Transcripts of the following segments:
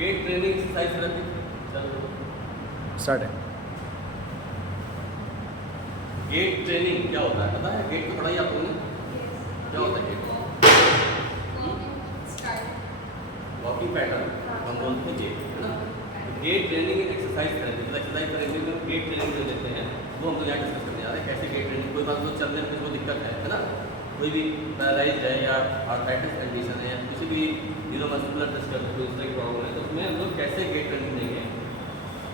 Gate training exercise रहती है। चलो स्टार्ट है। गेट ट्रेनिंग क्या होता है पता है? गेट तो पढ़ा ही आप लोगों ने, क्या होता है गेट? वॉकिंग पैटर्न हम बोलते हैं गेट, है ना। गेट ट्रेनिंग एक एक्सरसाइज करेंगे, तो एक्सरसाइज करेंगे तो गेट ट्रेनिंग जो लेते हैं वो हम लोग यहाँ डिस्कस करने जा रहे हैं। कैसे गेट ट्रेनिंग, कोई मान लो चलने में कुछ दिक्कत है ना, कोई भी पैरालाइज है या आर्थराइटिस कंडीशन है या किसी भी न्यूरोमस्कुलर डिस्टर्ब कोई इस तरह की प्रॉब्लम है, तो उसमें हम लोग कैसे गेट ट्रेनिंग देंगे।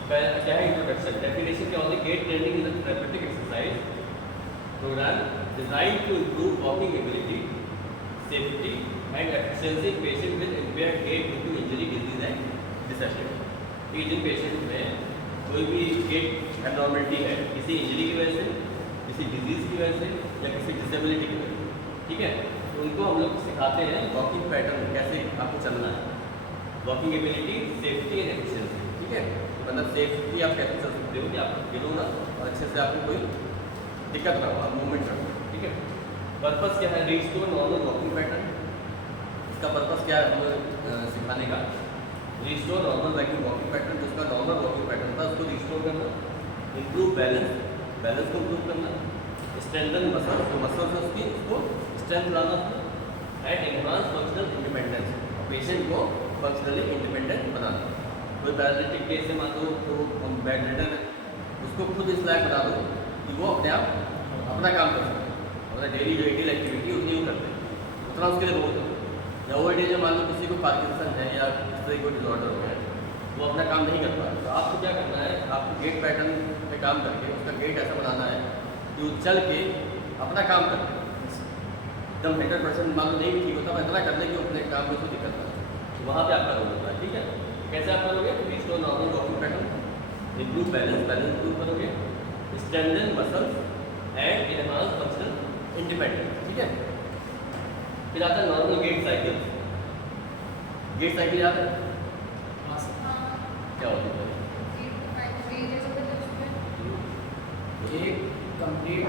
क्या है इंट्रोडक्शन, डेफिनेशन क्या होती है? Gait training is a therapeutic exercise programme design to improve walking ability, safety and efficiency patient with impaired gait due to injury, disease and disability. जिन पेशेंट में कोई भी गेट एबनॉर्मलिटी है किसी इंजरी की वजह से, किसी डिजीज की वजह से या किसी डिसेबिलिटी की वजह से, ठीक है, तो उनको हम लोग सिखाते हैं वॉकिंग पैटर्न, कैसे आपको चलना है, walking ability, safety and efficiency. ठीक है, मतलब सेफ्टी आप कैसे चल सकते हो कि आप गिरो ना और अच्छे से आपको कोई दिक्कत ना हो, आप मूवमेंट करो। ठीक है, पर्पस क्या है? Restore normal walking pattern. इसका पर्पस क्या है हमें सिखाने का? रिस्टोर नॉर्मल वॉकिंग पैटर्न, जिसका नॉर्मल वॉकिंग पैटर्न था उसको रिस्टोर करना, इम्प्रूव बैलेंस, बैलेंस को इम्प्रूव करना, स्ट्रेंथन मसल, जो मसल्स है उसकी उसको स्ट्रेंथ लाना, and enhance functional independence, patient को फंक्शनली इंडिपेंडेंट बनाना। कोई पैरालिटिक केस है मान लो, तो बेड रिडन है, उसको खुद इस लायक बना दो कि वो अपने आप अपना काम कर सके, अपना डेली जो डेली एक्टिविटी उतनी वो करते हैं, उतना उसके लिए बहुत है। या ओल्ड एज में मान लो किसी को पार्किंसन है या इस तरह कोई डिसऑर्डर हो गया है, वो अपना काम नहीं कर पा रहा, तो आपको क्या करना है? आपको गेट पैटर्न पे काम करके उसका गेट ऐसा बनाना है कि वो चल के अपना काम करे, एकदम 100% मान लो नहीं भी ठीक होता, पर इतना कर दे कि अपने काम में कोई दिक्कत ना हो, तो वहाँ पे आपका रोल होता है। ठीक है, कैसे आप करोगे? Restore normal walking pattern, improve balance, balance improve करोगे, strengthen muscles and enhance functional independence. ठीक है, फिर आता है normal gait cycle. Gait cycle याद है क्या होती है? एक कंप्लीट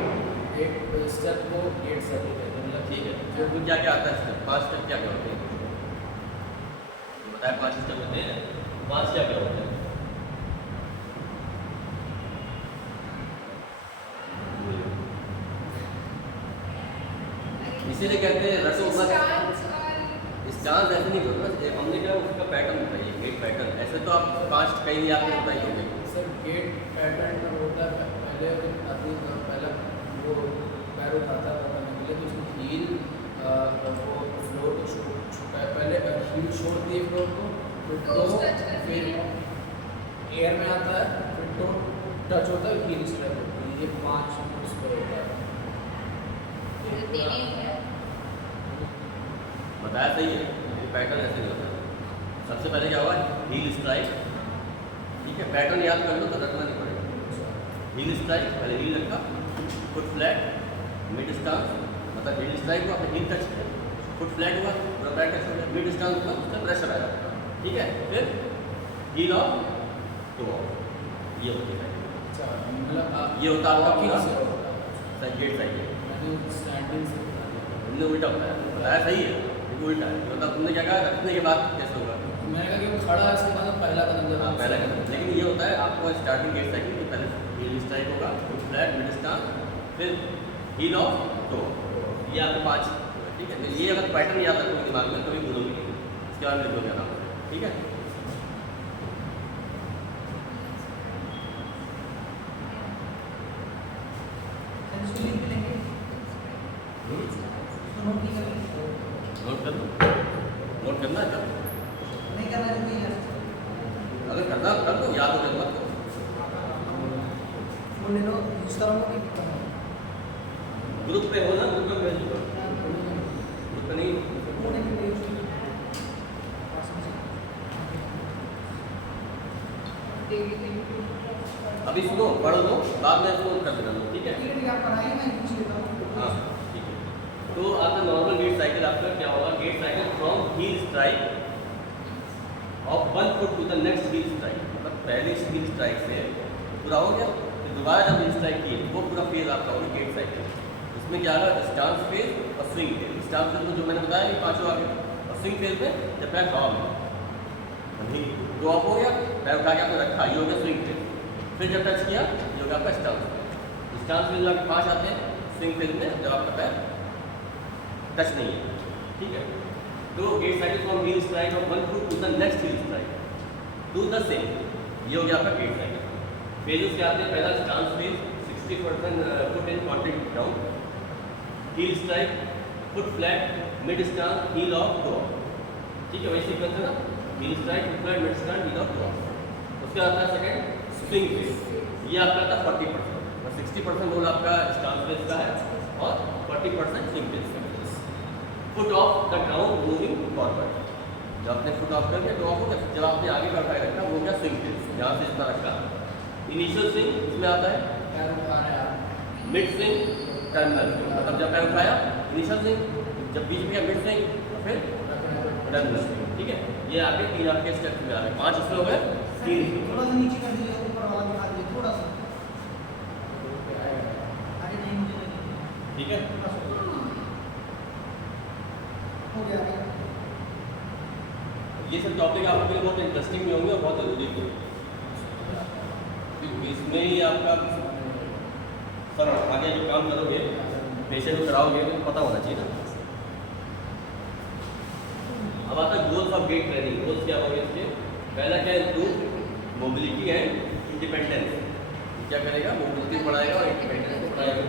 एक स्टेप को गेट साइकिल कहते हैं। मतलब ठीक है, जो क्या क्या आता है स्टेप? 5 स्टेप क्या क्या होते हैं? बताया 5 स्टेप होते हैं, 5 क्या क्या होते हैं? इसीलिए कहते हैं रसो मत स्टांस ऐसे नहीं करो ना, हमने क्या उसका पैटर्न बताइए, गेट पैटर्न। ऐसे तो आप 5 कहीं भी आपने बताई होंगे। सर गेट पैटर्न होता है पहले आदमी पहले वो पैर उठाता था करने के लिए, तो उसमें हील वो फ्लोर को छूटा है, पहले हील छोड़ती है फ्लोर को, फिर टो, फिर एयर में आता है, फिर टो टच होता है, हील स्टेप होती है। ये 5 उस पर होता है। बताया सही है, ये पैटर्न ऐसे नहीं होता। सबसे पहले क्या हुआ? Heal strike. ठीक है, पैटर्न याद कर लो तो रखना नहीं पड़ेगा। हील स्ट्राइक, पहले हील रखा, फुट फ्लैट, मिड स्टांस, मतलब हील स्ट्राइक हुआ, फिर हील टच किया, फुट फ्लैट हुआ, पूरा पैर टच हो गया, मिड स्टांस हुआ, उसका प्रेशर आया। ठीक है, फिर हील ऑफ टो ऑफ, ये होती है। मतलब ये होता है आपका वॉकिंग पूरा से होता है। Gait cycle. स्टैंडिंग से होता है। तुमने उल्टा बताया सही है, लेकिन उल्टा है। मतलब तुमने क्या कहा? रखने के बाद कैसे होगा? मैंने कहा कि वो खड़ा है, इसके बाद पहला कदम जब हाँ, पहला कदम। लेकिन ये होता है आपको स्टार्टिंग गेट साइकिल में पहले हील स्ट्राइक होगा, फुट फ्लैट, मिड स्टांस, फिर हील ऑफ टो, ये आपको 5। ठीक है, तो ये अगर पैटर्न याद रखोगे दिमाग में कभी भूलोगे नहीं, इसके बाद लिखोगे आराम से। ठीक है, नोट कर लो, नोट करना है कर, अगर करना कर दो, याद हो जाए मत करो। ग्रुप पे हो ना, ग्रुप में भेज दो, ग्रुप पे नहीं। अभी सुनो, पढ़ लो, बाद में इसको कर देना। ठीक है, हाँ ठीक है। तो आपका नॉर्मल गेट साइकिल आपका क्या होगा? Gait cycle from heel strike of 1 foot to the next heel strike, मतलब पहले हील स्ट्राइक से पूरा हो गया, फिर दोबारा जब हील स्ट्राइक किए वो पूरा फेज आपका होगा गेट साइकिल। इसमें क्या होगा? स्टांस फेज और स्विंग फेज। स्टांस फेज में जो मैंने बताया कि 5 आ गए, और स्विंग फेज में जब पैर हवा में ड्रॉप हो गया, पैर उठा के आपने रखा, ये हो गया स्विंग फेज। फिर जब टच किया, ये हो गया आपका स्टांस फेज। स्टांस फेज में आपके पास आते हैं स्विंग फेज में, जब आपका पैर टच नहीं है, ठीक है। तो gait cycle from heel strike of one foot to the next heel strike to the same, ये हो गया आपका गेट साइकिल। फेजेस क्या आते हैं, पहला stance phase 60% foot in contact ground, heel strike foot flat mid stance heel off toe off, ठीक है, वही सीक्वेंस है ना, heel strike foot flat mid stance heel off toe off. उसके बाद आता है सेकंड स्विंग फेज, ये आपका था 40%, 60% रोल आपका स्टांस फेज का है और 40% स्विंग फेज का है। Foot of the ground moving forward, जब आपने फुट ऑफ कर दिया तो ऑफ हो गया, जब आपने आगे का उठाए रखा वो क्या स्विंग फेज, यहाँ से इतना रखा। इनिशियल स्विंग इसमें आता है पैर उठाया, मिड स्विंग टर्मिनल, मतलब जब पैर उठाया इनिशियल स्विंग, जब बीच में गया मिड स्विंग, फिर टर्मिनल स्विंग, ठीक है। ये आपके 3 आपके स्टेप्स में आ गए, 5 इसमें हो गए, 3 थोड़ा सा नीचे कर दीजिए, ऊपर वाला दिखा दीजिए थोड़ा सा। अरे नहीं मुझे नहीं, ठीक है। हो गया क्या? ये सब टॉपिक आपके लिए बहुत इंटरेस्टिंग भी होंगे और बहुत जरूरी भी होंगे, क्योंकि इसमें ही आपका सर आगे जो काम करोगे, पेशेंट को कराओगे, तो पता होना चाहिए ना। अब आता है goals of gait training. Goals क्या होंगे इसके, पहला क्या है, इम्प्रूव मोबिलिटी एंड इंडिपेंडेंस, क्या करेगा, मोबिलिटी बढ़ाएगा और इंडिपेंडेंस को बढ़ाएगा।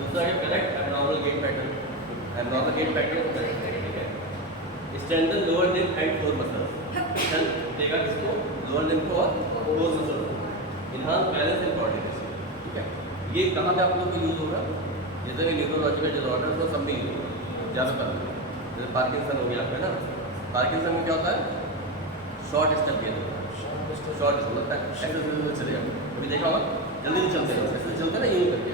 दूसरा है correct abnormal gait pattern, abnormal gait pattern को करेक्ट करेगा, ठीक है। Strengthen lower limb and core muscles, strength देगा किसको, लोअर लिम्ब को और कोर मसल्स को। इन्हांस बैलेंस एंड कोऑर्डिनेशन, ठीक है। ये कहाँ पे आप लोग को यूज़ होगा, जैसे कि न्यूरोलॉजिकल डिसऑर्डर तो सब में यूज होगा ज़्यादातर, जैसे पार्किंसन हो गया आपका ना, पार्किंसन में क्या होता है, शॉर्ट स्टेप गेन होता है, शॉर्ट मतलब ऐसे चले जाओ, कभी देखा होगा, जल्दी नहीं चलते हो, ऐसे चलते ना यूँ करके,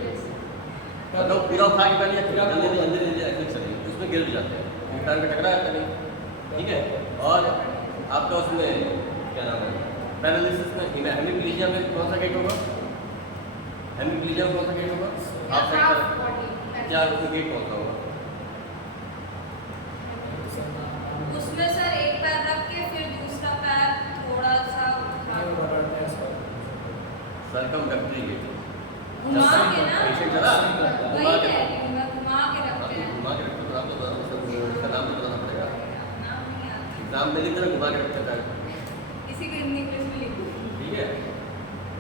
मतलब पूरा उठा के पहले जल्दी जल्दी जल्दी ऐसे चलेंगे, उसमें गिर भी जाते हैं, पैर में टकरा जाता नहीं, ठीक है। और आपका उसमें क्या नाम है, पैरालिसिस में हेमिप्लीजिया में कौन सा गेट होगा, हेमिप्लीजिया में कौन सा गेट होगा, हाफ साइड क्या उसमें गेट कौन सा होगा, उसमें सर एक पैर रख के फिर दूसरा पैर थोड़ा सा सर्कमडक्टरी गेट, घुमा के ना, पेशेंट चला वही घुमा कह के, रही हूँ मैं, घुमा के रखते हैं, घुमा के रखते हो, तो आपको उसका नाम तो बताना पड़ेगा, नाम नहीं आता, एग्जाम में लिख देना घुमा के रखते हैं, किसी को हिंदी इंग्लिश में लिखो, ठीक है।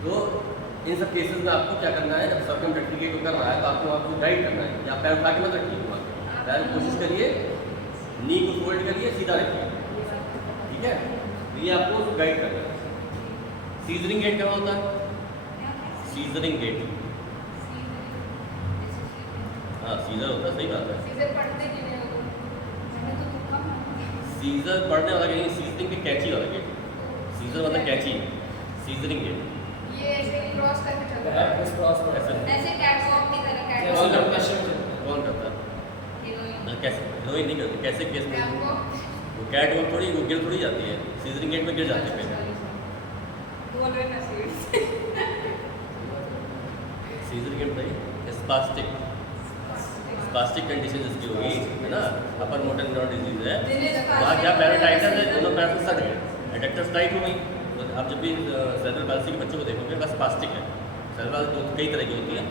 तो इन सब केसेस में आपको क्या करना है, जब सर्कमडक्टरी गेट कर रहा है तो आपको गाइड करना है, या पैर उठा के मत रखिए, घुमा के पैर कोशिश करिए, नी को फोल्ड करिए, सीधा रखिए, ठीक है। ये आपको गाइड करना है। सीजरिंग गेट क्या होता है, सीजरिंग गेट, हाँ सीजर होता है, सही बात है, सीजर पढ़ते नहीं हैं वो, मैंने तो तुक्का मारा, सीजर पढ़ने वाला गेट, सीजरिंग के कैची वाला गेट, सीजर मतलब कैची, सीजरिंग गेट ये ऐसे क्रॉस करके चलता है, पैर क्रॉस कर, ऐसे ऐसे कैटवॉक की तरह जैसे कौन कैटवॉक, करता है? करता कौन करता है, हीरोइन, कैसे हीरोइन नहीं करती, कैसे केस में कैटवॉक, वो कैट वॉक थोड़ी, वो गिर थोड़ी जाती है, सीजरिंग गेट में गिर जाती है पेशेंट, बोल रहे ना सीट, सीजर गेट भाई स्पास्टिक, स्पास्टिक कंडीशन जिसकी होगी है ना, अपर मोटर न्यूरॉन डिजीज है, वहाँ क्या पैराटाइटस है, दोनों पैर से सट गए, एडेक्टस टाइट हो गई, तो आप जब भी सेरेब्रल पाल्सी के बच्चों को देखोगे बस स्पास्टिक है, सेरेब्रल पाल्सी तो कई तरह की होती है,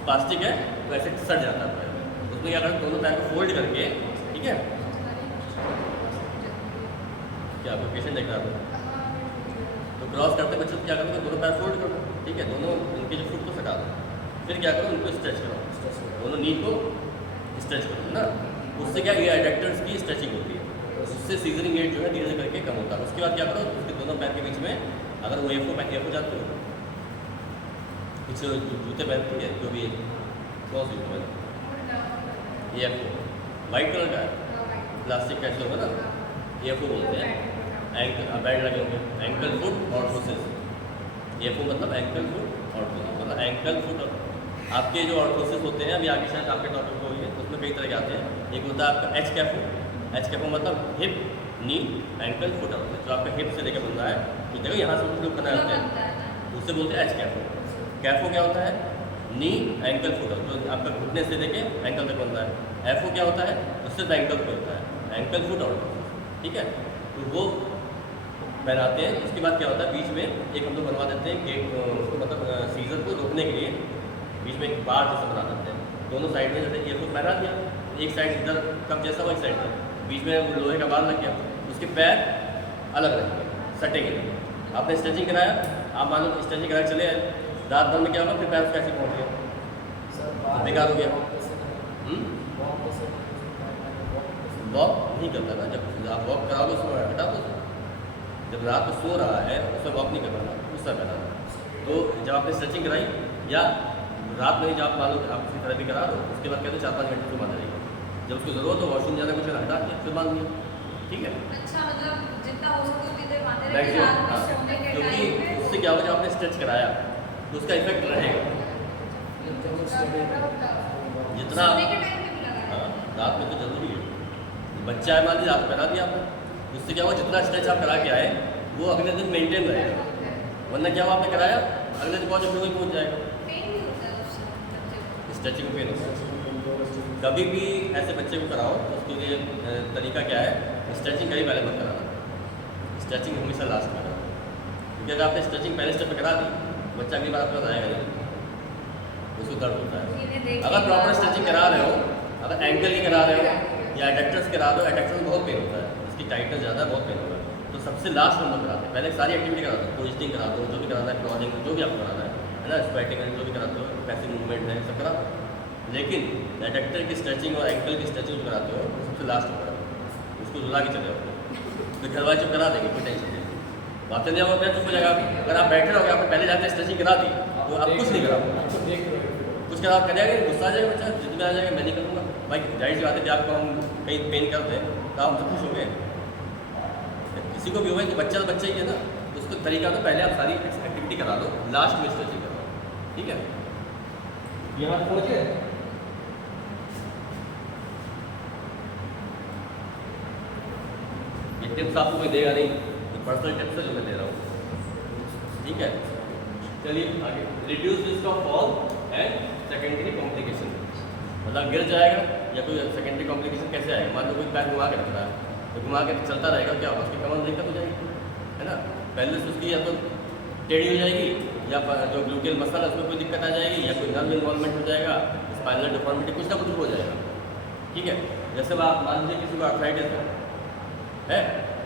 स्पास्टिक है तो ऐसे सट जाता है पैर, उसमें क्या करते दोनों पैर को फोल्ड करके, ठीक है, क्या आपको पेशेंट देख रहा है, तो क्रॉस करते बच्चे क्या करोगे, दोनों पैर फोल्ड करो, ठीक है, दोनों उनके जो फुट को सटा दो, फिर क्या करो उनको स्ट्रेच करो, दोनों नी को स्ट्रेच करो ना, उससे क्या ये एडेक्टर्स की स्ट्रेचिंग होती है, उससे सीजरिंग गेट जो है धीरे धीरे करके कम होता है। उसके बाद क्या करो, उसके दोनों पैर के बीच में अगर वो एफओ जाते हो, कुछ जूते पहनती है जो भी है, कौन से जूते पहनते, ये एफओ वाइट कलर का है, प्लास्टिक का ऐसे होगा ना, ये एफओ बोलते हैं, एंकल बैंड लगे होंगे, एंकल फुट ऑर्थोसिस, एफओ मतलब एंकल फुट ऑर्थोसिस, मतलब एंकल फुट, आपके जो ऑर्थोसिस होते हैं अभी आगे शायद आपके टॉपिक को है, उसमें कई तरह के आते हैं, एक होता है आपका एच कैफो, एच कैफो मतलब हिप नी एंकल फुट ऑर्थोसिस, जो आपका हिप से लेकर बन रहा है, तो देखो यहाँ से लोग बनाए होते हैं, उससे बोलते हैं एच कैफो। कैफो क्या होता है, नी एंकल फुट, जो आपका घुटने से लेके एंकल तक बनता है। एफओ क्या होता है, उससे एंकल पे होता है, एंकल फुट ऑर्थोसिस, ठीक है। तो वो पहनाते हैं। उसके बाद क्या होता है, बीच में एक हम लोग बनवा देते हैं गेट, उसको मतलब सीजन को रोकने के लिए बीच में एक बार जैसा बना देते हैं। दोनों साइड में जैसे एयरफोन पहना दिया, एक साइड इधर कब जैसा वो एक साइड था, बीच में लोहे का बार लग गया, उसके पैर अलग रहेंगे, सटेंगे नहीं। आपने स्ट्रेचिंग कराया, आप मान लो स्ट्रेचिंग करा के चले आए, रात भर में क्या होगा, फिर पैर कैसे पहुँच गया, सर बेकार हो गया। वॉक कैसे वॉक नहीं करता ना, जब आप वॉक कराओगे उसमें हटा दो। जब रात को सो रहा है उसमें वॉक नहीं करना, उस समय करना। तो जब आपने स्ट्रेचिंग कराई या रात में जब आप मान लो आप किसी तरह भी करा दो, उसके बाद कहते हैं 4-5 घंटे तो बांध रहेगा। जब उसकी ज़रूरत हो वॉशरूम जाना कुछ हटा दिया, फिर बांध दिया, ठीक है। अच्छा, मतलब जितना हो सके उतनी देर बांधे रखें मैक्सिमम, रात में हाँ, सोने के क्योंकि टाइम पे। उससे क्या होगा, जब आपने स्ट्रेच कराया तो उसका इफेक्ट रहेगा जितना। सोने के टाइम पे भी लगाया। हाँ, रात में तो जरूरी है। बच्चा है मान लीजिए, रात करा दिया आपने, उससे क्या हुआ, जितना स्ट्रेच आप करा के आए वो अगले दिन मेंटेन रहेगा। वरना क्या हुआ, आपने कराया अगले दिन पहुँच अपने पहुँच जाएगा, पेन भी होता है उससे बच्चे को। स्ट्रेचिंग पेन होता है। कभी भी ऐसे बच्चे को कराओ तो उसके लिए तरीका क्या है, स्ट्रेचिंग कहीं पहले मत कराना, स्ट्रेचिंग हमेशा लास्ट में कराओ। क्योंकि अगर आपने स्ट्रेचिंग पहले स्टेप पे करा दी, बच्चा अगली बार आपके पास आएगा नहीं, उसको दर्द होता है। इन्हें देख अगर के प्रॉपर बार- स्ट्रेचिंग करा रहे हो, अगर एंकल की करा रहे हो या एडेक्टर्स करा रहे हो, एडेक्टर्स में बहुत पेन होता है, इसकी टाइटनेस ज़्यादा है, बहुत पेन होगा। तो सबसे लास्ट हम लोग कराते हैं, पहले सारी एक्टिविटी करा दो, पोजिशनिंग करा दो, जो भी कराना है, क्रॉलिंग, जो भी आपको कराना है ना, स्क्वाटिंग जो भी कराते हो, पैसिव मूवमेंट है, सब करा दो। लेकिन एडेक्टर की स्ट्रेचिंग और एंकल की स्ट्रेचिंग जो कराते हो वो सबसे लास्ट में करा, उसको रुला के चले जाओ, तो घर वाले चुप करा देंगे, कोई टेंशन नहीं। आप चले जाओ अपने चुप हो जाएगा। अगर आप बैठे रहोगे, आपने पहले जाते स्ट्रेचिंग करा दी तो आप कुछ नहीं करा, आपको देख रहे हो कुछ करा कर जाएगा, गुस्सा आ जाएगा बच्चा, जिद में आ जाएगा, मैं नहीं करूँगा। भाई जाहिर सी बात है, जब आपको हम कहीं पेन कर दें तो आप तो खुश हो गए, किसी को भी हो, तो बच्चा ही है ना। तो उसको तरीका तो पहले आप सारी एक्टिविटी करा दो, लास्ट में स्ट्रेचिंग कराओ, ठीक है। यहाँ पहुँचे, ये टिप्स आपको कोई देगा नहीं, ये पर्सनल टिप्स है जो मैं दे रहा हूँ, ठीक है। चलिए आगे, reduce risk of fall and secondary complication, मतलब गिर जाएगा या कोई सेकेंडरी कॉम्प्लिकेशन कैसे आएगा। मान लो कोई पैर घुमा के रख रहा है, तो घुमा के चलता रहेगा, क्या होगा, उसकी कमर में दिक्कत हो जाएगी, है ना। पहले से उसकी या तो टेढ़ी हो जाएगी, या जो ग्लूटियल मसल है उसमें कोई दिक्कत आ जाएगी, या कोई नर्व इन्वॉल्वमेंट हो जाएगा, स्पाइनल डिफॉर्मिटी, कुछ ना कुछ हो जाएगा, ठीक है। जैसे आप मान लीजिए किसी को आर्थराइटिस है,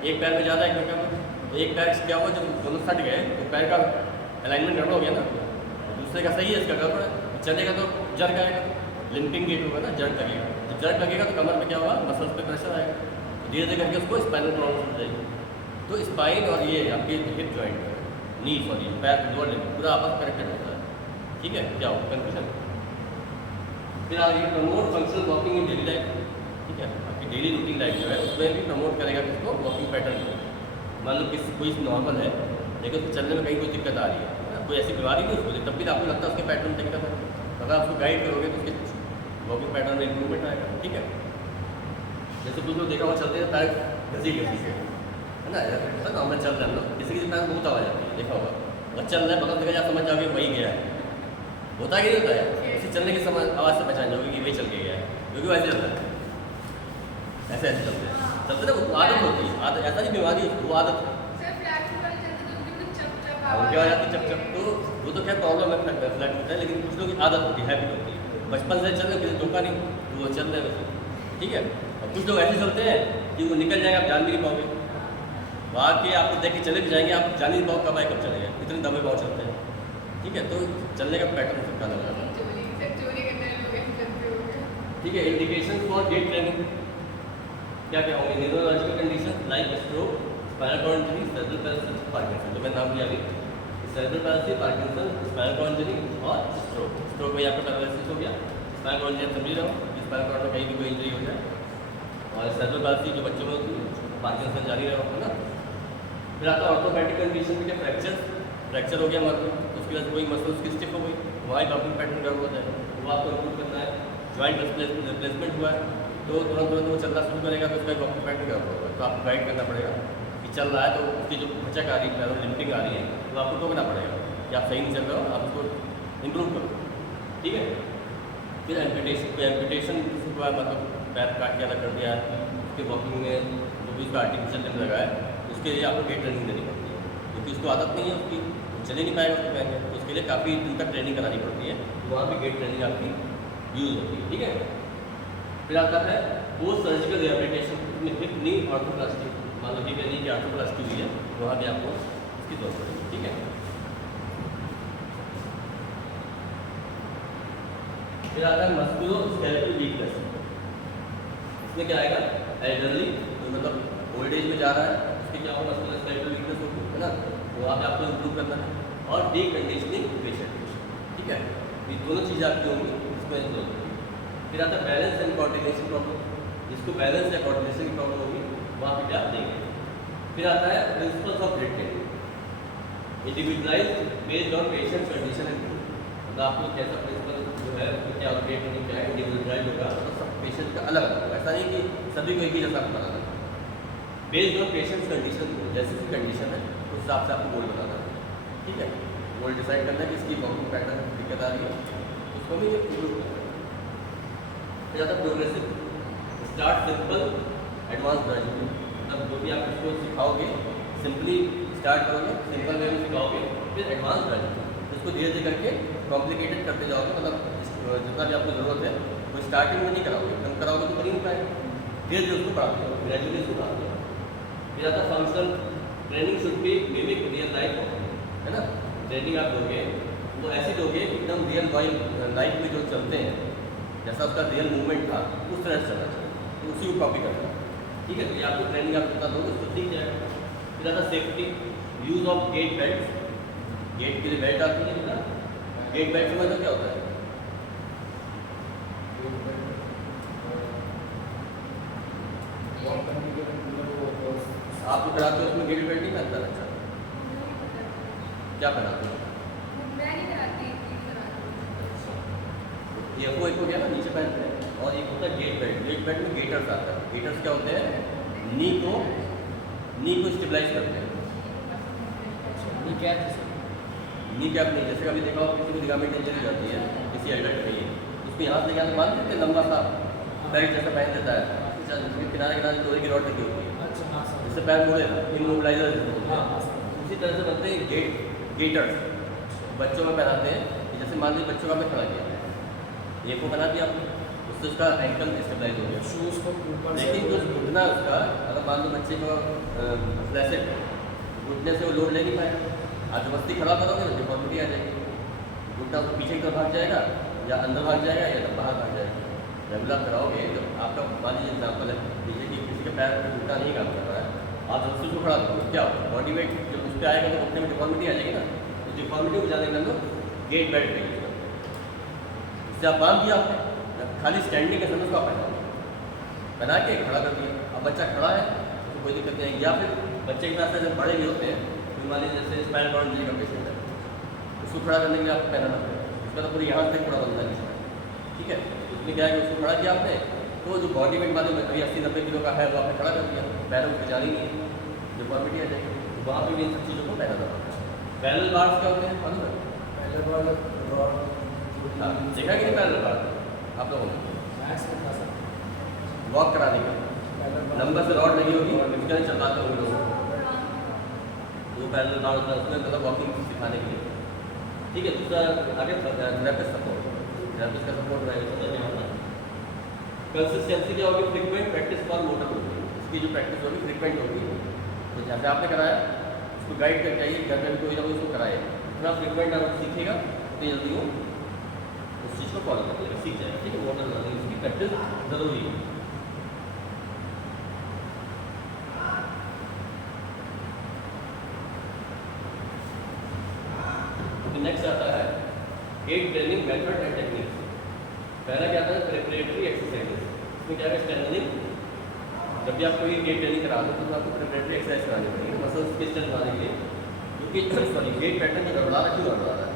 एक पैर में ज़्यादा, एक पैर में, तो एक पैर क्या हुआ, जब दोनों सट गए तो पैर का अलाइनमेंट गड़बड़ हो गया ना, दूसरे का सही है, इसका गड़बड़ है, चलेगा तो जर्क आएगा, लिंपिंग गेट होगा ना, जर्क लगेगा। जब जर्क लगेगा तो कमर में क्या होगा, मसल्स पे प्रेशर आएगा, तो धीरे धीरे करके उसको स्पाइनल प्रॉब्लम हो जाएगी। तो स्पाइन और ये आपके हिप जॉइंट, नी सॉरी पैर लोअर लिम्ब पूरा आपस कनेक्टेड होता है, ठीक है। क्या होगा, कन्फ्यूजन। फिर आगे promote functional walking in daily life, ठीक है। आपकी डेली रूटीन लाइफ जो है उसमें भी प्रमोट करेगा किसको, वॉकिंग पैटर्न को। मान लो किसी कोई नॉर्मल है लेकिन उसको चलने में कहीं कोई दिक्कत आ रही है, कोई ऐसी बीमारी नहीं उसको, तब भी आपको लगता है उसके पैटर्न में दिक्कत है, अगर आपको गाइड करोगे तो उसके वॉकिंग पैटर्न में इंप्रूवमेंट आएगा, ठीक है। जैसे कुछ लोग देखा हुआ चलते हैं पैर घसी है ना, ऐसा नॉर्मल चल रहे हैं लोग, किसी पैर बहुत आवाज़ आती है, देखा होगा, और चल रहा है बगल देखा, समझ जाओगे वही गया है, होता कि नहीं होता है, इसी चलने की समझ आवाज़ से पहचान जाओगे कि वही चल के गया है, क्योंकि वैसे चलता है, ऐसे चलते हैं, चलते ना, वो आदत होती है, आदत ऐसा नहीं बीमारी, वो आदत है, क्या हो जाती चप चप, तो वो तो क्या प्रॉब्लम है, फ्लैट होता है, लेकिन कुछ लोग की आदत होती है, हैबिट होती है, बचपन से चल रहे किसी धोखा नहीं, तो वो चल रहे वैसे, ठीक है। और कुछ लोग ऐसे चलते हैं कि वो निकल जाएगा, आप जान भी नहीं पाओगे, वहाँ के आपको देख के चले भी जाएंगे, आप जान नहीं पाओगे कब आए कब चले गए, इतने दबे पाँव चलते हैं, ठीक है। तो चलने का पैटर्न सबका अलग अलग है, ठीक है। इंडिकेशन फॉर गेट ट्रेनिंग क्या क्या होंगे, neurological condition like stroke, spinal cord injury, cerebral palsy, Parkinson, जो मैं नाम लिया अभी, cerebral palsy, Parkinson, spinal cord injury और स्ट्रोक। स्ट्रोक में आपका पैरालिसिस हो गया, स्पाइनल कॉर्ड इंजरी समझ रहे हो, स्पाइनल कॉर्ड में कहीं भी कोई इंजरी हो जाए, और सेरेब्रल पैल्सी जो बच्चों में होती है, पार्किंसन जारी रहा है ना। फिर आता है ऑर्थोपेडिक कंडीशन में क्या, फ्रैक्चर हो गया मसल, उसकी वजह से कोई मसल उसकी स्टिफ हो गई, वहाँ वॉकिंग पैटर्न गड़बड़ हो जाएगा, वो आपको इम्प्रूव करना है। जॉइंट रिप्लेसमेंट हुआ है तो तुरंत वो चलना शुरू करेगा, तो उसका वॉकिंग पैटर्न गड़बड़ होगा, तो आपको गाइड करना पड़ेगा कि चल रहा है तो उसकी जो भचक आ रही है, लिम्पिंग आ रही है, तो आपको टोकना पड़ेगा कि आप सही नहीं चल रहे हो, आप उसको इम्प्रूव करो, ठीक है। फिर एम्पुटेशन मतलब पैर काट के अलग कर दिया, उसके वॉकिंग में जो भी उसका आर्टिफिशियल लिम्ब लगा है उसके लिए आपको गेट ट्रेनिंग देनी पड़ती है, क्योंकि उसको आदत नहीं है उसकी, चल ही नहीं पाएगा उसको पहले, तो उसके लिए काफ़ी दिन तक ट्रेनिंग करानी पड़ती है, तो वहाँ भी गेट ट्रेनिंग आपकी यूज़ होती है। ठीक है, फिर आता है पोस्ट सर्जिकल रिहेबिलिटेशन, इसमें हिप नी ऑर्थोप्लास्टी, मान लो कि नी की ऑर्थोप्लास्टी हुई है, वहाँ भी आपको इसकी जरूरत पड़ेगी। ठीक है, फिर आता है मस्कुलोस्केलेटल वीकनेस, इसमें क्या आएगा, एल्डरली तो मतलब ओल्ड एज में जा रहा है, उसके क्या होगा, मस्कुलोस्केलेटल वीकनेस होगी, है ना, तो वहाँ पे आपको इम्प्रूव करना है, और डीकंडीशनिंग पेशेंट। ठीक है, ये दोनों चीज़ें आपकी होंगी, इसमें जरूरत होगी। फिर आता है बैलेंस एंड कोऑर्डिनेशन प्रॉब्लम, जिसको बैलेंस या कोऑर्डिनेशन की प्रॉब्लम होगी वहाँ पे क्या देंगे। फिर आता है principles of blood test, individualised based on patient condition and, मतलब आपको कैसा प्रिंसिपल जो है उसमें क्या अपडेट होनी क्या है, इंडिविजुअलाइज्ड होगा, तो सब पेशेंट का अलग अलग होगा, ऐसा नहीं कि सभी को एक ही जैसा बनाना है। बेस्ड ऑन पेशेंट कंडीशन, जैसे उसकी कंडीशन है उस हिसाब से आपको गोल बनाना है। ठीक है, गोल डिसाइड करना है कि इसकी वॉकिंग पैटर्न दिक्कत आ रही है, उसको भी इम्प्रूव करना है। ज़्यादा progressive, start simple advance gradually, मतलब जो भी आप इसको सिखाओगे सिंपली स्टार्ट करोगे, सिंपल वे में सिखाओगे, फिर एडवांस ग्रेजुअली इसको धीरे धीरे करके कॉम्प्लिकेटेड करते जाओगे, मतलब जितना भी आपको ज़रूरत है वो स्टार्टिंग में नहीं कराओगे, कम कराओगे तो कर ही नहीं पाएगा, धीरे धीरे उसको बढ़ाते हो, ग्रेजुअली उसको बढ़ाते हो। फिर आता functional training should be mimic real life, है ना, ट्रेनिंग आप दोगे तो ऐसी दोगे एकदम रियल लाइफ में जो चलते हैं, जैसा उसका रियल मूवमेंट था उस तरह से चलना चाहिए, तो उसी को कॉपी करना है। ठीक है, तो ये आपको ट्रेनिंग आप जितना दोगे उसको सीख जाएगा। फिर आता safety, use of gait belt, gait के लिए बेल्ट आती है ना, गेट बेल्ट समझ लो क्या होता है, वॉक करने के लिए वो आप जो कराते हो उसमें गेट बेल्ट नहीं पहनता? अच्छा, क्या पहनाते हो? मैं नहीं कराती, एक कराती। ये वो गया ना नीचे पहनते हैं, और एक होता है गेट बेल्ट, गेट बेल्ट में गेटर्स आता है, गेटर्स क्या होते हैं, नी को स्टेबलाइज करते हैं। ये क्या है, नी कैप नहीं, जैसे कभी देखा हो किसी को लिगामेंट इंजरी जाती है किसी एडल्ट में, उसको यहाँ से क्या मान देते हैं लंबा सा बेल्ट जैसा पहन देता है, उसके किनारे किनारे लोहे की रॉड लगी होती है, अच्छा हाँ सर, जिससे पैर मुड़ेगा, इमोबिलाइजर हाँ हाँ सर, उसी तरह से बनते हैं गेटर्स, बच्चों में पहनाते हैं, जैसे मान लीजिए बच्चों का आपने खड़ा किया, ये को बना दिया आपने, उससे उसका एंकल स्टेबलाइज हो गया, शूज़ को ऊपर से लेकिन जो घुटना उसका, अगर मान लो बच्चे को फ्लैसेट घुटने से वो लोड ले नहीं पाएगा, आप जबरदस्ती खड़ा करोगे तो डिफॉर्मिटी आ जाएगी, घुटना उसको पीछे की तरफ भाग जाएगा या अंदर भाग जाएगा या बाहर भाग जाएगा। रेगुलर कराओगे तो आपका मान लीजिए एग्जाम्पल है, लीजिए कि किसी के पैर में घुटना नहीं काम कर रहा है, आप जबरदस्ती उसको खड़ा करोगे, क्या होगा, बॉडी वेट जब उस पर आएगा तो घुटने में डिफॉर्मिटी आ जाएगी ना, तो डिफॉर्मिटी हो जाने के अंदर गेट बेल्ट यूज करते हैं। उससे आप बांध दिया आपने, खाली स्टैंडिंग के समय उसको आप बना के खड़ा कर दिया, अब बच्चा खड़ा है तो कोई दिक्कत नहीं, या फिर बच्चे के साथ जब बड़े भी होते हैं, तो मान लीजिए जैसे स्पाइनल कॉर्ड इंजरी का पेशेंट है, उसको खड़ा करने के लिए आपको पहनाना पड़ेगा, उसका तो पूरी यहाँ से पूरा बनता है, ठीक है, उसमें क्या है कि उसको खड़ा किया आपने, तो जो बॉडी वेट मान लो कभी 80-90 किलो का है वो आपने खड़ा कर दिया, पैरों में जानी नहीं है, डिफॉर्मिटी आ जाएगी, तो वहाँ पर भी इन सब चीज़ों को पहनाना पड़ता है। पैरेलल बार्स क्या होते हैं मालूम है? पहले बार रॉड हाँ, देखा कि नहीं पैरेलल बार आप लोगों ने मैक्स में था सर, वॉक कराने का पहले बार लंबा से रॉड लगी होगी, इसका नहीं चलाते होंगे लोग, वो पैरेलल बार होता है, उसमें मतलब वॉकिंग सिखाने के लिए। ठीक है, दूसरा आगे थेरेपिस्ट सपोर्ट, थेरेपिस्ट का सपोर्ट रहेगा। कंसिस्टेंसी क्या होगी, फ्रिक्वेंट प्रैक्टिस फॉर मोटर होगी, इसकी जो प्रैक्टिस होगी फ्रिक्वेंट होगी, तो जैसे आपने कराया उसको गाइड करके आइए, घर में भी कोई ना कोई उसको कराए, इतना फ्रिक्वेंट अगर सीखेगा तो जल्दी वो उस चीज़ को फॉलो कर लेगा, सीख जाएगा। ठीक है, मोटर लर्निंग इसकी प्रैक्टिस ज़रूरी है। नेक्स्ट आता है gait training method and techniques. पहला क्या आता है, प्रिपरेटरी एक्सरसाइजेस, इसमें क्या है, स्ट्रेंथनिंग, जब भी आप कोई गेट ट्रेनिंग करा दो तो आपको प्रिपरेटरी एक्सरसाइज करानी पड़ेगी मसल्स के स्ट्रेंथ बनाने के लिए, क्योंकि सॉरी गेट पैटर्न जो गड़बड़ा रहा है, क्यों गड़बड़ा रहा है,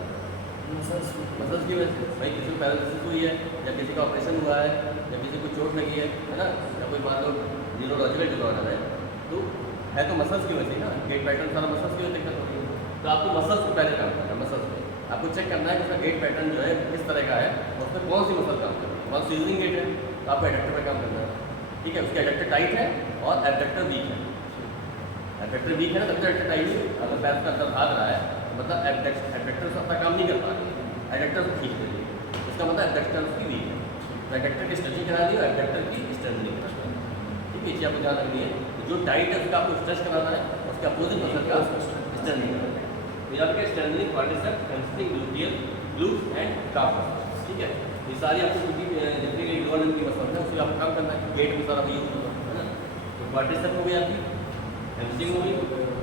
मसल्स की वजह से, भाई किसी को पैरालिसिस हुई है या किसी का ऑपरेशन हुआ है या किसी को चोट लगी है ना, या कोई मान लो न्यूरोलॉजिकल डिसऑर्डर है, तो है तो मसल्स की वजह से ना, गेट पैटर्न सारा मसल्स की वजह से दिक्कत होती है, तो आपको मसल्स को पहले काम करना है, मसल्स पे आपको चेक करना है कि उसका गेट पैटर्न जो है किस तरह का है और उसमें कौन सी मसल काम कर रही है। मान सीजनिंग गेट है तो आपको एडक्टर पर काम करना है, ठीक है, उसका एडक्टर टाइट है और एडक्टर वीक है, एडेक्टर वीक है ना, तब तक टाइम अगर पैर का अंदर भाग रहा है तो मतलब एडेक्टर से अपना काम नहीं कर पा रही है, एडेक्टर को खींच दे रही है, इसका मतलब एडेक्टर उसकी वीक है, तो एडेक्टर की स्ट्रेचिंग करा दी और एडेक्टर की स्ट्रेंथनिंग करा दी। ठीक है, ये आपको ध्यान रखनी है, जो टाइट है उसका आपको स्ट्रेच कराना है, उसके अपोजिट मसल का स्ट्रेंथनिंग कराना है। तो यहाँ पे strengthening quadriceps, hamstring, gluteal, glutes and calf muscles. ठीक है, ये सारी आपको जितनी भी लोअर लिम्ब की मसल है उससे आपको काम करना है, वेट में सारा यूज होगा, है ना। तो क्वाड्रिसेप्स हो गई आपकी, हैमस्ट्रिंग हो गई,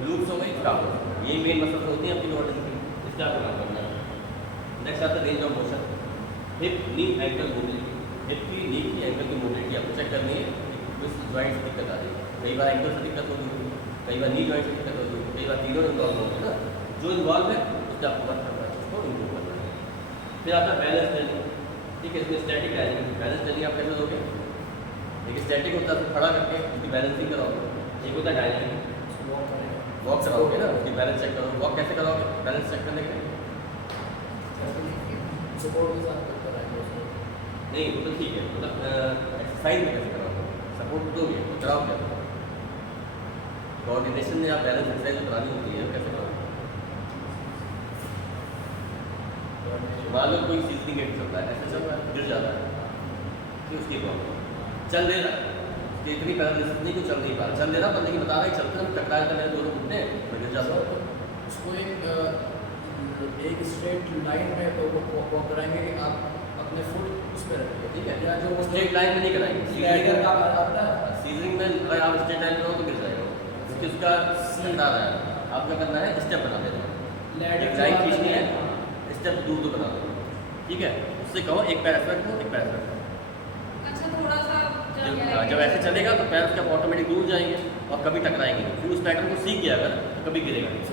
ग्लूट्स हो गई, काफ मसल्स, ये मेन मसल्स होती हैं आपकी लोअर लिम्ब की, इसका आपको काम करना है। नेक्स्ट आता है range of motion, hip knee ankle mobility, hip की नी की एंकल की मोबिलिटी आपको चेक करनी है, किस जॉइंट से दिक्कत आ रही है, कई बार एंकल से दिक्कत होगी, कई बार नी जॉइंट से दिक्कत होगी, कई बार तीनों इन्वॉल्व होंगे ना, जो इन्वॉल्व है उससे आपको वर्क करना है, उसको इम्प्रूव करना है। फिर आता है बैलेंस ट्रेनिंग। ठीक है, इसमें स्टैटिक ट्रेनिंग, बैलेंस ट्रेनिंग आप कैसे दोगे, देखिए स्टैटिक होता है तो खड़ा करके उसकी बैलेंसिंग कराओगे, एक होता है डायनेमिक, वॉक कराओगे ना, उसकी बैलेंस चेक करोगे, वॉक कैसे कराओगे, बैलेंस चेक करने के लिए सपोर्ट के साथ करते रहेंगे उसको। नहीं, वो तो ठीक है, मतलब एक्सरसाइज में कैसे कराओगे, सपोर्ट दोगे तो कराओ क्या, कोऑर्डिनेशन में आप बैलेंस एक्सरसाइज करानी होती है, कैसे कराओगे। मान लो कोई सीजनिंग गेट चल रहा है, ऐसे चल रहा है, गिर जा रहा है, कि उसकी प्रॉब्लम चल दे रहा है, कि इतनी पैरालिसिस नहीं, कुछ चल नहीं पा रहा, चल दे रहा बंदे की बता रहा है चलते हम टकराए तो मेरे दोनों घुटने मैं गिर जाता हूँ। उसको एक स्ट्रेट लाइन में तो वो कराएंगे कि आप अपने फुट उस पर रखिए, ठीक है, या जो स्ट्रेट लाइन में नहीं कराएंगे, स्लाइडर का आता है, सीजनिंग में अगर आप स्ट्रेट लाइन में हो तो गिर जाएगा, क्योंकि उसका सीधा रहा है, आपका करना है स्टेप बना देना, लैडर लाइन खींचनी है, स्टेप दूर दूर बना दो, ठीक है, उससे कहो एक पैर ऐसा रखो, एक पैर ऐसा रखो, अच्छा थोड़ा सा जब ऐसे चलेगा तो पैर उसके ऑटोमेटिक दूर जाएंगे और कभी टकराएंगे नहीं, फिर उस पैटर्न को सीख गया अगर तो कभी गिरेगा नहीं।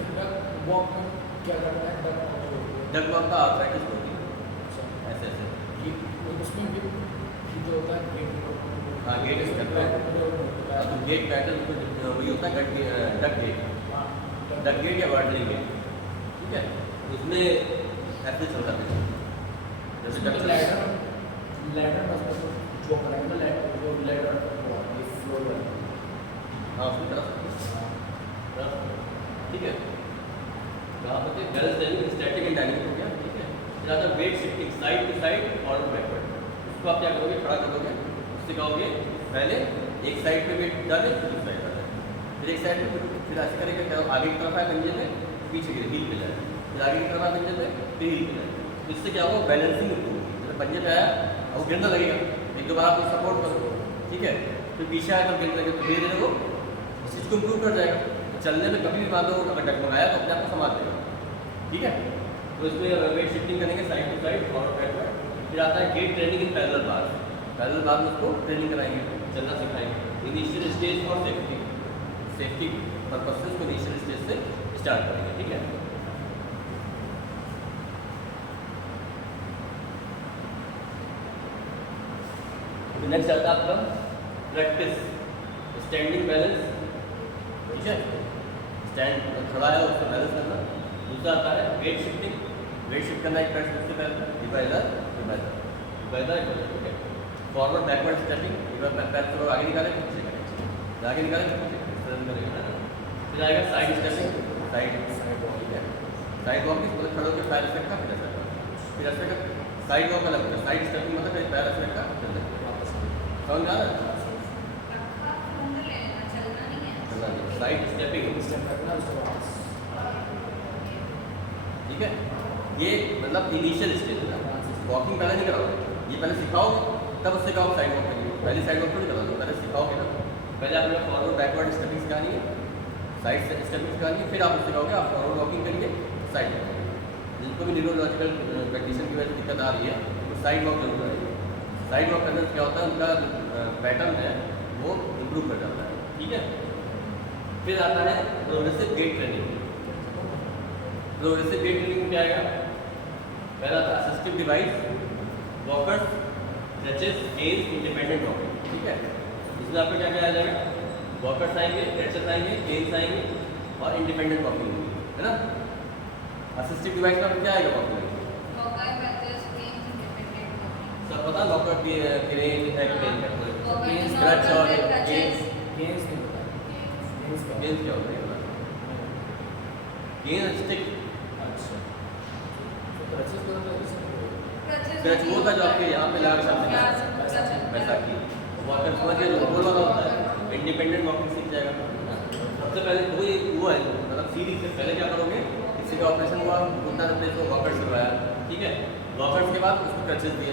वॉक में क्या करना है, डग वॉक का आर्थराइटिस होती है, ऐसे ऐसे उसमें भी जो होता है गेट, हाँ गेट स्टेप है, तो गेट पैटर्न वही होता है डग गेट या वार्डरिंग गेट, ठीक है, उसमें ऐसे चलता है जैसे लैडर मतलब जो करेंगे लैडर जो लैडर ये फ्लोर है, हाँ उसकी तरफ, ठीक है, कहाँ पर balance training static and dynamic हो गया, ठीक है। फिर आता है weight shifting side to side और बैकवर्ड, उसको आप क्या करोगे, खड़ा करोगे, उससे कहोगे पहले एक साइड पे वेट डालें फिर दूसरी साइड डालें, फिर एक साइड पे फिर ऐसे करेंगे, क्या आगे की तरफ आए पंजे पे, पीछे गिरे हील पे जाए, फिर आगे की तरफ आए पंजे पे, फिर हील पे जाए, तो इससे क्या होगा बैलेंसिंग इंप्रूव होगी, जब पंजे पे आया और वो गिरना लगेगा, एक दो बार आप सपोर्ट करो, ठीक है, फिर पीछे आया तो गिरने लगे तो धीरे धीरे वो इस चीज़ को इम्प्रूव कर जाएगा, चलने में कभी भी मान लो अगर डगमगाया तो अपने आप को संभाल देगा, ठीक है। तो इसमें वेट शिफ्टिंग करेंगे साइड टू साइड और बैकवर्ड। फिर आता है गेट ट्रेनिंग इन पैरेलल बार में उसको ट्रेनिंग कराएंगे, चलना सिखाएंगे, initial stage for safety purpose से उसको इनिशियल स्टेज से स्टार्ट करेंगे, ठीक है। नेक्स्ट आता है आपका प्रैक्टिस स्टैंडिंग बैलेंस, ठीक है, स्टैंड खड़ा है उसको बैलेंस करना। दूसरा आता है वेट शिफ्टिंग, वेट शिफ्ट करना एक पैर से दूसरे पैर पर, रिवाइजर रिवाइजर रिवाइजर रिवाइजर, ठीक है। फॉरवर्ड बैकवर्ड स्टेपिंग, एक बार पैर को आगे निकाले फिर पीछे करेंगे, आगे निकाले फिर पीछे करेंगे, इस तरह से करेंगे। फिर आएगा साइड स्टेपिंग, साइड वॉक, ठीक है, साइड वॉक मतलब खड़े होकर पैर ऐसे रखा फिर ऐसा करा, फिर ऐसे कर साइड वॉक अलग होता है, साइड स्टेपिंग मतलब एक पैर ऐसे रखा फिर ऐसे समझ आ रहा है, साइड स्टेपिंग, ठीक है। ये मतलब इनिशियल स्टेज है, वॉकिंग पहले नहीं कराओगे, ये पहले सिखाओगे तब उससे कहो साइड वॉक करिए, पहले साइड वॉक थोड़ी करा दो, पहले सिखाओगे ना, पहले आपने फॉरवर्ड बैकवर्ड स्टेपिंग सिखानी है, साइड स्टेपिंग सिखानी है, फिर आप उससे कहोगे आप फॉरवर्ड वॉकिंग करिए, साइड वॉक करिए। जिनको भी न्यूरोलॉजिकल प्रैक्टिशन की वजह से दिक्कत आ रही है तो साइड वॉक जरूर करेंगे, साइड वॉक करने से क्या होता है उनका पैटर्न है वो इम्प्रूव कर जाता है, ठीक है। फिर आता है progressive gait training, progressive gait training में क्या आएगा, पहला था assistive device, walkers, crutches, canes, independent walking, ठीक है। इसमें आपका क्या क्या आ जाएगा, वॉकर्स आएंगे, क्रचेस आएंगे, केन्स आएंगे और इंडिपेंडेंट वॉकिंग होगी, है ना। असिस्टिव डिवाइस में आपको क्या आएगा वॉकिंग, सब पता, लॉकर क्रेन क्रच और केन्स क्या होता है, गेन स्टिक अच्छा तो क्रचेस का मतलब इसमें क्रच वो था जो आपके यहाँ पे लगा सकते यहाँ हैं से पूरा चलता वैसा है। की वॉकर समझिए जो गोल वाला होता है इंडिपेंडेंट वॉकिंग सीख जाएगा। सबसे पहले वो है मतलब सीरीज से पहले क्या करोगे, किसी का ऑपरेशन हुआ घुटना रिप्लेस हुआ वॉकर करवाया, ठीक है, वॉकर्स के बाद उसको क्रचेस दिए,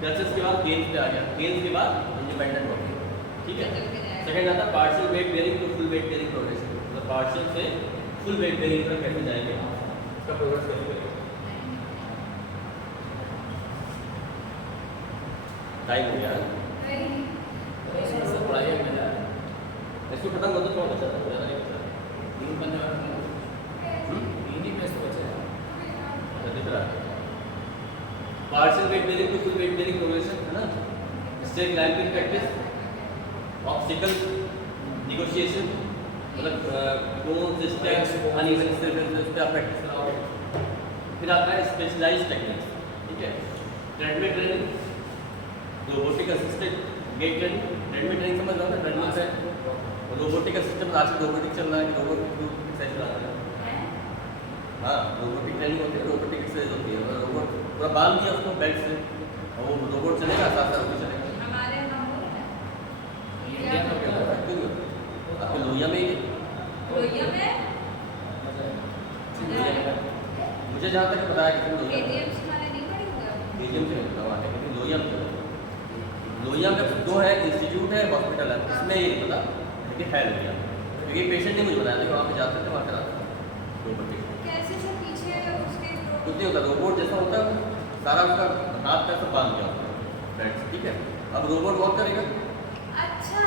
क्रचेस के बाद गेंस पे आ गया, गेंस के बाद इंडिपेंडेंट वॉकिंग, ठीक है। सेकंड आता है partial weight bearing to full weight bearing progression, मतलब पार्शियल से फुल वेट बेयरिंग तक कैसे जाएंगे, इसका प्रोग्रेस कैसे करेंगे। टाइम हो गया है, इसमें से पढ़ाई में जा इसको खत्म कर दो, थोड़ा बचा था, ज़्यादा नहीं बचा। तीन बनने वाले तीन ही में से बचे हैं। दिख रहा है partial weight bearing to full weight bearing progression, है ना, state climbing practice, obstacle negotiation, मतलब कौन से स्टेप्स अनइवन स्टेप्स पे आप प्रैक्टिस कराओगे। फिर आता है स्पेशलाइज्ड टेक्निक्स, ठीक है, treadmill training, robotic assisted gait training, treadmill training समझ रहा हूँ ना, ट्रेडमिल से रोबोटिक असिस्टेड, आजकल रोबोटिक चल रहा है कि रोबोटिक एक्सरसाइज चला रहा है, हाँ रोबोटिक ट्रेनिंग होती है, रोबोटिक एक्सरसाइज होती है, मतलब रोबोट पूरा बांध दिया उसको बेल्ट से और वो रोबोट चलेगा, साथ साथ भी चलेगा। हमारे हम इंडिया में क्या होता है? क्यों नहीं होता? आपके लोहिया में ही है। लोहिया में मुझे जहाँ तक पता है कि लोहिया में KTM से मैंने नहीं पढ़ी हुआ। बेल्जियम से मिलता वहाँ है, लेकिन लोहिया में लोहिया में दो है, इंस्टीट्यूट है, हॉस्पिटल है, इसमें ये नहीं पता लेकिन है लोहिया, क्योंकि पेशेंट ने मुझे बताया था कि वहाँ पे जाते थे, वहाँ कराते थे रोबोटिक। कैसे जो पीछे उसके कुछ नहीं होता, रोबोट जैसा होता है, सारा उसका हाथ पैर सब बांध दिया होता है बेल्ट से, ठीक है। अब रोबोट वॉक करेगा, अच्छा,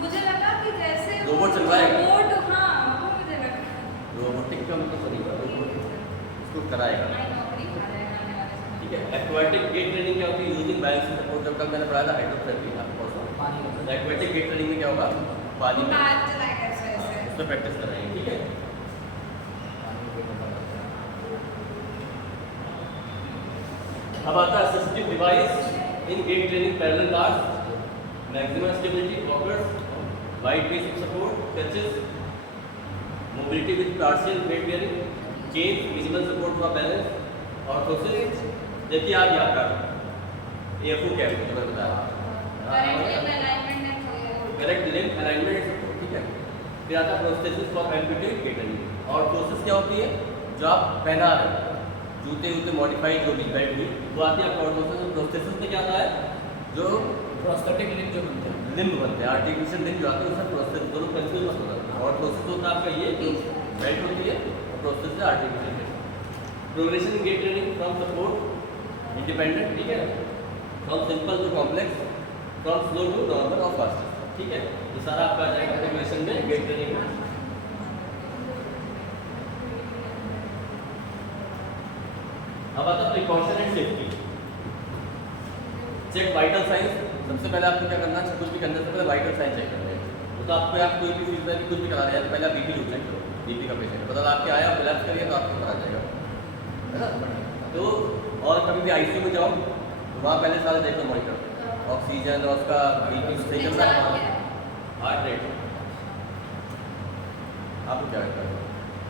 मुझे लगा कि जैसे रोबोट चलवाएगा। रोबोट, हाँ वो मुझे लगा। रोबोटिक का मतलब नहीं होगा, रोबोट उसको कराएगा, मैं नौकरी खा रहे हैं आने वाले समय। ठीक है। एक्वाटिक गेट ट्रेनिंग क्या होती है, यूजिंग बायोसिस सपोर्ट, जब तक मैंने पढ़ाया था हाइड्रोथेरेपी आपको पता पानी का है। एक्वाटिक गेट ट्रेनिंग में क्या होगा, पानी में हाथ चलाएगा ऐसे ऐसे। उस पर प्रैक्टिस कराएंगे, ठीक है। पानी का पता लगता है। अब आता है assistive device in gait training, parallel bars, maximum stability, walkers, wide basic support, crutches, mobility with partial weight bearing, chain, minimal support for balance, orthosis. देखिए आप यहाँ का AFO क्या है मुझे बताया, करेक्ट अलाइनमेंट है। Correct limb alignment and support, ठीक है। फिर आता है prosthesis for amputated gait training. और प्रोसेस क्या होती है, जो आप पहना रहे हो, जूते वूते मॉडिफाइड जो भी बेल्ट भी, वो आती है आपका ऑर्थोसिस। प्रोस्थेसिस में क्या आता है, जो प्रोस्थेटिक लिंब जो बनते हैं, लिम्ब बनते हैं, आर्टिफिशियल लिम्ब जो आते हैं उसमें प्रोस्थेसिस, दोनों कंफ्यूज मत होना। ऑर्थोसिस होता है आपका ये जो बेल्ट होती है, और प्रोस्थेसिस है artificial limb. Progression in gait training from support independent, ठीक है, from simple to complex, from slow to normal और फास्ट, ठीक है। ये सारा आपका आ जाएगा प्रोग्रेशन में गेट ट्रेनिंग में। अब आता है precaution and safety. Check vital signs, सबसे पहले आपको क्या करना है, कुछ भी करने से पहले वाइटल साइंस चेक करना है। तो आपको आप कोई भी चीज़ में कुछ भी करा रहे हैं, पहले बीपी जरूर चेक करो, बीपी का पेशेंट पता आपके आया, आप रिलैक्स करिए तो आपको करा जाएगा, है ना। तो और कभी भी ICU में जाओ तो वहाँ पहले सारे देखो मॉनिटर, ऑक्सीजन और उसका बीपी सही चल रहा है, हार्ट रेट, आपको क्या करता है,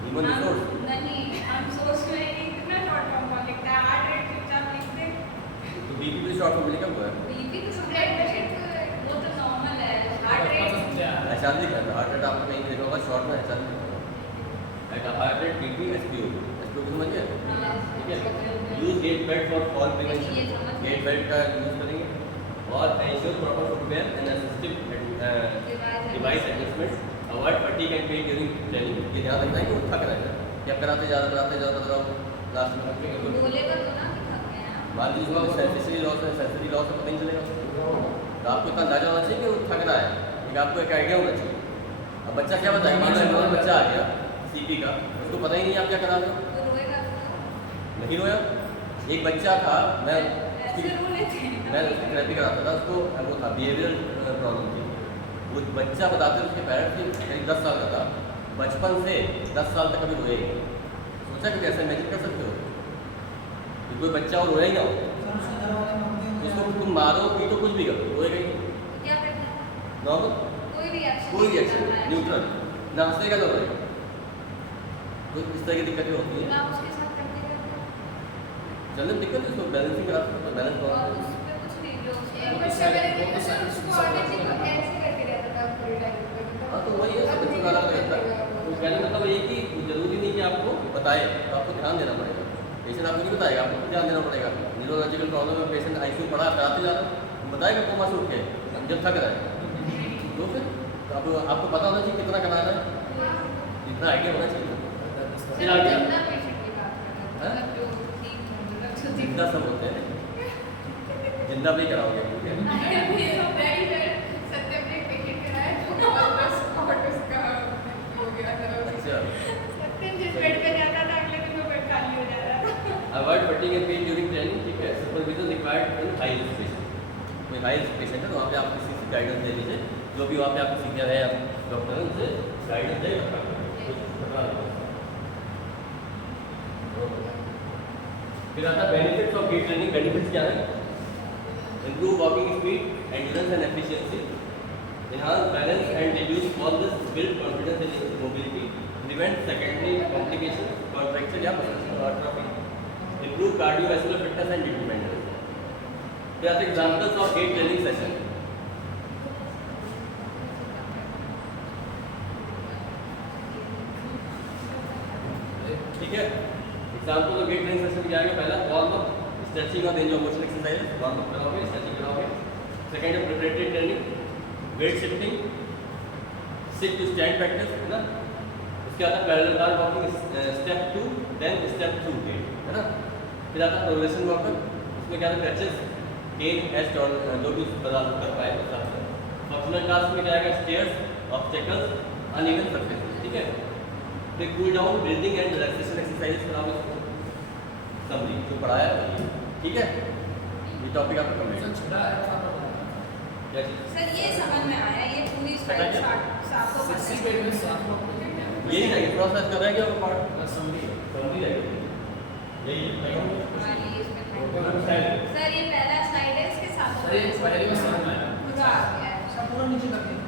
ह्यूमन रिसोर्स। नहीं, हम सोच रहे हैं इतना शॉर्ट फॉर्म लिखता है, हार्ट रेट चुपचाप लिख दे। तो बीपी भी शॉर्ट फॉर्म लिखा हुआ है, बीपी तो ब्लड प्रेशर वो तो नॉर्मल है, हार्ट रेट एचआर लिखा है, हार्ट रेट आपको नहीं देखा होगा, शॉर्ट में एचआर लिखा है, हार्ट रेट बीपी SPO समझिए, ठीक है। Use gait belt for fall prevention, gait belt का यूज करेंगे, और ensure proper footwear and assistive device adjustment, avoid fatigue and pain during training. ये ध्यान रखना है कि वो थक रहेगा, या कराते ज़्यादा लास्ट में बोलेगा तो ना कि थक गए हैं। मान लीजिए उसको सेंसरी लॉस है, सेंसरी लॉस है, पता नहीं चलेगा, तो आपको इतना अंदाजा होना चाहिए कि वो थक रहा है, एक आपको एक आइडिया होना चाहिए। अब बच्चा क्या बताएगा, मान लो नॉर्मल बच्चा आ गया CP का, उसको पता ही नहीं आप क्या करा रहे हो, तो रोएगा तो नहीं रोया। एक बच्चा था, मैं ऐसे रो लेते हैं। उसकी थेरेपी कराता था, उसको वो था बिहेवियर प्रॉब्लम थी, वो बच्चा बताते थे उसके पेरेंट्स की करीब 10 साल का था, बचपन से 10 साल तक कभी रोए ही नहीं। सोचा कि कैसे इमेजिन कर सकते हो कि कोई बच्चा और रोया ही ना हो, सर उसके घर वाले मांगते हैं उसको तुम मारो पीटो कुछ भी करो, रोएगा ही नहीं, क्या करता है? नॉर्मल कोई रिएक्शन कोई रिएक्शन न्यूट्रल, ना हंसेगा ना रोएगा, तो इस तरह की दिक्कतें होती हैं। आप उसके साथ करते करते चलने में दिक्कत है, उसको बैलेंसिंग करा सकते हो, बैलेंस और करा उसमें कुछ नहीं जो वो एक तो बच्चे साइड- मेरे वो तो देखा साइड- उसको साइड- ऑर्डर जी को ऐसे करके रहता था पूरे टाइम पे। हाँ तो वही है, सब बच्चों का अलग रहता है। तो कहने का मतलब ये कि जरूरी नहीं कि आपको बताए, तो आपको ध्यान देना पड़ेगा। पेशेंट आपको नहीं बताएगा, आपको ध्यान देना पड़ेगा। न्यूरोलॉजिकल प्रॉब्लम में पेशेंट आईसीयू पड़ा कराते जा रहा है, बताएगा कोमा से उठ के जब थक रहा है तो फिर तो अब आपको पता होना चाहिए कितना कराना है, इतना आइडिया होना चाहिए। फिर आ गया जिंदा पेशेंट की बात कर रहे हैं, मतलब जो ठीक है, मतलब जो जिंदा सब होते हैं, जिंदा भी कराओगे ठीक है। वेरी वेल सत्यम ने पेशेंट कराया तो बस और उसका हो गया था। अच्छा, सत्यम जिस बेड पे जाता था अगले दिन वो बेड खाली हो जा रहा था। Avoid fatigue and pain during training, ठीक है। Supervision required in high risk patient, कोई हाई रिस्क पेशेंट है तो वहाँ पे आप किसी से गाइडेंस ले लीजिए, जो भी वहाँ पे आपके सीनियर है डॉक्टर है उनसे गाइडेंस ले फिर आता है benefits of git training. Benefits क्या है? Improve walking speed, endurance and efficiency, enhance balance and reduce all this, build confidence in mobility, prevent secondary complications, contracture या muscular atrophy, improve cardiovascular fitness and independence. Here are the examples of gait training session. ठीक है, example of gait training session क्या आएगा? पहला warm up, stretching और range of motion exercise, warm up कराओगे, stretching कराओगे। Second है preparatory training, weight shifting, sit to stand practice, है ना। उसके बाद parallel car walking, step 2 then step 2 gait, है ना। फिर आता है प्रोग्रेशन वॉकर, उसमें क्या है? क्रचेस, केन, एस्ट और जो भी बदल कर पाए उस हिसाब से। फंक्शनल टास्क में क्या आएगा? स्टेयर्स, ऑब्स्टेकल्स, अनइवन सरफेस, ठीक है। फिर cool down, breathing and relaxation exercise कराओगे उसको, समझी जो पढ़ाया है, ठीक है। ये टॉपिक आपका कंप्लीट छोटा है क्या चीज़? सर ये समझ में आया, ये पूरी स्लाइड साफ हो 60 बेड में 7 लोग यही रहेगी, प्रोसेस कर रहेगी आपका पार्ट समझिए समझी रहेगी, यही हमारी इसमें था। है। सर ये पहला स्लाइड है, इसके साथ सर ये पहले में समझ में आया पूरा आ गया है। सब पूरा नीचे कर दिया